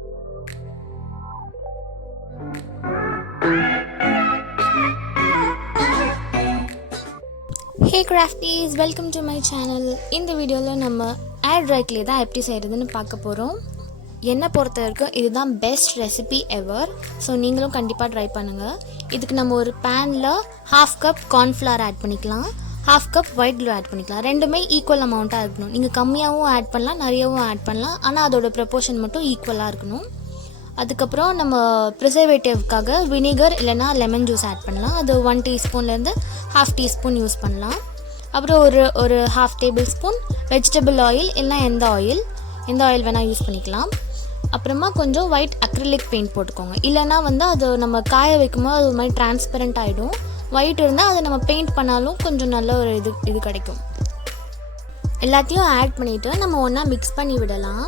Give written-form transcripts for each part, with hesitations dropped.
Hey crafties, welcome to my channel. இந்த வீடியோவில் நம்ம airdry clay தான் எப்படி செய்கிறதுன்னு பார்க்க போகிறோம். என்னை பொறுத்த வரைக்கும் இதுதான் பெஸ்ட் ரெசிபி எவர். ஸோ நீங்களும் கண்டிப்பாக ட்ரை பண்ணுங்கள். இதுக்கு நம்ம ஒரு பேனில் 1/2 கப் கார்ன்ஃப்ளவர் ஆட் பண்ணிக்கலாம், 1/2 கப் ஒயிட் க்ளூ ஆட் பண்ணிக்கலாம். ரெண்டுமே ஈக்குவல் அமௌண்ட்டாக இருக்கணும். நீங்கள் கம்மியாகவும் ஆட் பண்ணலாம், நிறையவும் ஆட் பண்ணலாம். ஆனால் அதோட ப்ரொப்போர்ஷன் மட்டும் ஈக்குவலாக இருக்கணும். அதுக்கப்புறம் நம்ம ப்ரிசர்வேட்டிவ்க்காக வினிகர் இல்லைனா லெமன் ஜூஸ் ஆட் பண்ணலாம். அது 1 டீஸ்பூன்லேருந்து 1/2 டீஸ்பூன் யூஸ் பண்ணலாம். அப்புறம் ஒரு 1/2 டேபிள் ஸ்பூன் வெஜிடபிள் ஆயில் இல்லைனா எந்த ஆயில் வேணால் யூஸ் பண்ணிக்கலாம். அப்புறமா கொஞ்சம் ஒயிட் அக்ரிலிக் பெயிண்ட் போட்டுக்கோங்க. இல்லைனா அது நம்ம காய வைக்கும்போது அது ஒரு மாதிரி டிரான்ஸ்பரண்ட் ஆகிடும். ஒயிட் இருந்தால் அதை நம்ம பெயிண்ட் பண்ணாலும் கொஞ்சம் நல்ல ஒரு இது கிடைக்கும். எல்லாத்தையும் ஆட் பண்ணிவிட்டு நம்ம ஒன்றா மிக்ஸ் பண்ணி விடலாம்.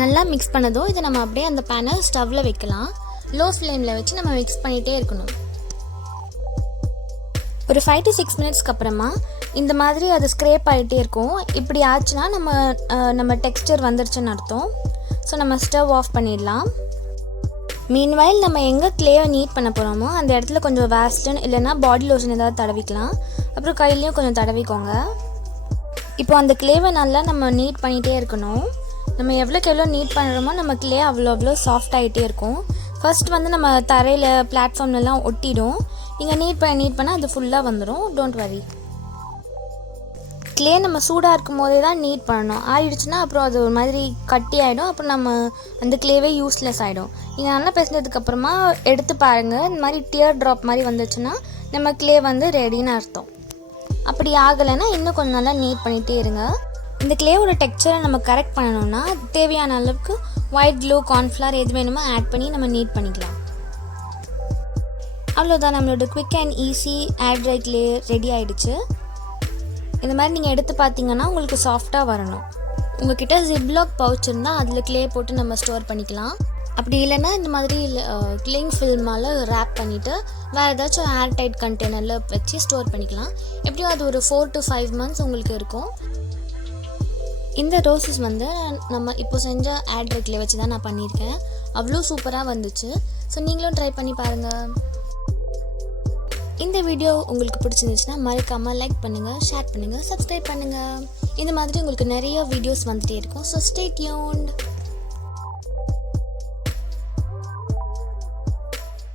நல்லா மிக்ஸ் பண்ணதும் இதை நம்ம அப்படியே அந்த பேனை ஸ்டவ்வில் வைக்கலாம். லோ ஃப்ளேமில் வச்சு நம்ம மிக்ஸ் பண்ணிகிட்டே இருக்கணும். ஒரு 5 to 6 மினிட்ஸ்க்கு அப்புறமா இந்த மாதிரி அது ஸ்க்ரேப் ஆகிட்டே இருக்கும். இப்படி ஆச்சுன்னா நம்ம டெக்ஸ்டர் வந்துருச்சுன்னு அர்த்தம். ஸோ நம்ம ஸ்டவ் ஆஃப் பண்ணிடலாம். மீன்வைல் நம்ம எங்கே க்ளேவை நீட் பண்ண போகிறோமோ அந்த இடத்துல கொஞ்சம் வேஸ்லின் இல்லைனா பாடி லோஷன் ஏதாவது தடவிக்கலாம். அப்புறம் கையிலையும் கொஞ்சம் தடவிக்கோங்க. இப்போ அந்த க்ளேவை நல்லா நம்ம நீட் பண்ணிகிட்டே இருக்கணும். நம்ம எவ்வளோ நீட் பண்ணுறோமோ நம்ம க்ளே அவ்வளோ சாஃப்ட் ஆகிட்டே இருக்கும். ஃபர்ஸ்ட் நம்ம தரையில் பிளாட்ஃபார்ம்லலாம் ஒட்டிடும். நீங்கள் நீட் பண்ணால் அது ஃபுல்லாக வந்துடும். Don't worry. க்ளே நம்ம சூடாக இருக்கும் போதே தான் நீட் பண்ணணும். ஆயிடுச்சுன்னா அப்புறம் அது ஒரு மாதிரி கட்டி ஆகிடும். அப்புறம் நம்ம அந்த க்ளேவே யூஸ்லெஸ் ஆகிடும். நீங்கள் நல்லா பேசினதுக்கப்புறமா எடுத்து பாருங்கள். இந்த மாதிரி டியர் ட்ராப் மாதிரி வந்துச்சுன்னா நம்ம க்ளே ரெடின்னு அர்த்தம். அப்படி ஆகலைன்னா இன்னும் கொஞ்சம் நல்லா நீட் பண்ணிகிட்டே இருங்க. இந்த க்ளேவோட டெக்ஸ்சரை நம்ம கரெக்ட் பண்ணணும்னா தேவையான அளவுக்கு ஒயிட் க்ளூ கார்ன்ஃப்ளவர் எது வேணுமோ ஆட் பண்ணி நம்ம நீட் பண்ணிக்கலாம். அவ்வளோதான், நம்மளோட quick and easy airdry clay ready ஆகிடுச்சு. இந்த மாதிரி நீங்கள் எடுத்து பார்த்தீங்கன்னா உங்களுக்கு சாஃப்டாக வரணும். உங்கள்கிட்ட ஜிப்லாக் பவுச் இருந்தால் அதில் க்ளே போட்டு நம்ம ஸ்டோர் பண்ணிக்கலாம். அப்படி இல்லைன்னா இந்த மாதிரி க்ளிங் ஃபில்மால் ரேப் பண்ணிவிட்டு வேறு ஏதாச்சும் ஏர் டைட் கண்டெய்னரில் வச்சு ஸ்டோர் பண்ணிக்கலாம். எப்படியும் அது ஒரு 4 to 5 months உங்களுக்கு இருக்கும். இந்த ரோசஸ் நம்ம இப்போ செஞ்ச airdry க்ளே வச்சு தான் நான் பண்ணியிருக்கேன். அவ்வளோ சூப்பராக வந்துச்சு. ஸோ நீங்களும் ட்ரை பண்ணி பாருங்கள். இந்த வீடியோ உங்களுக்கு பிடிச்சிருந்துச்சுன்னா மறக்காமல் லைக் பண்ணுங்கள், ஷேர் பண்ணுங்கள், சப்ஸ்கிரைப் பண்ணுங்கள். இந்த மாதிரி உங்களுக்கு நிறைய வீடியோஸ் வந்துகிட்டே இருக்கும். So stay tuned.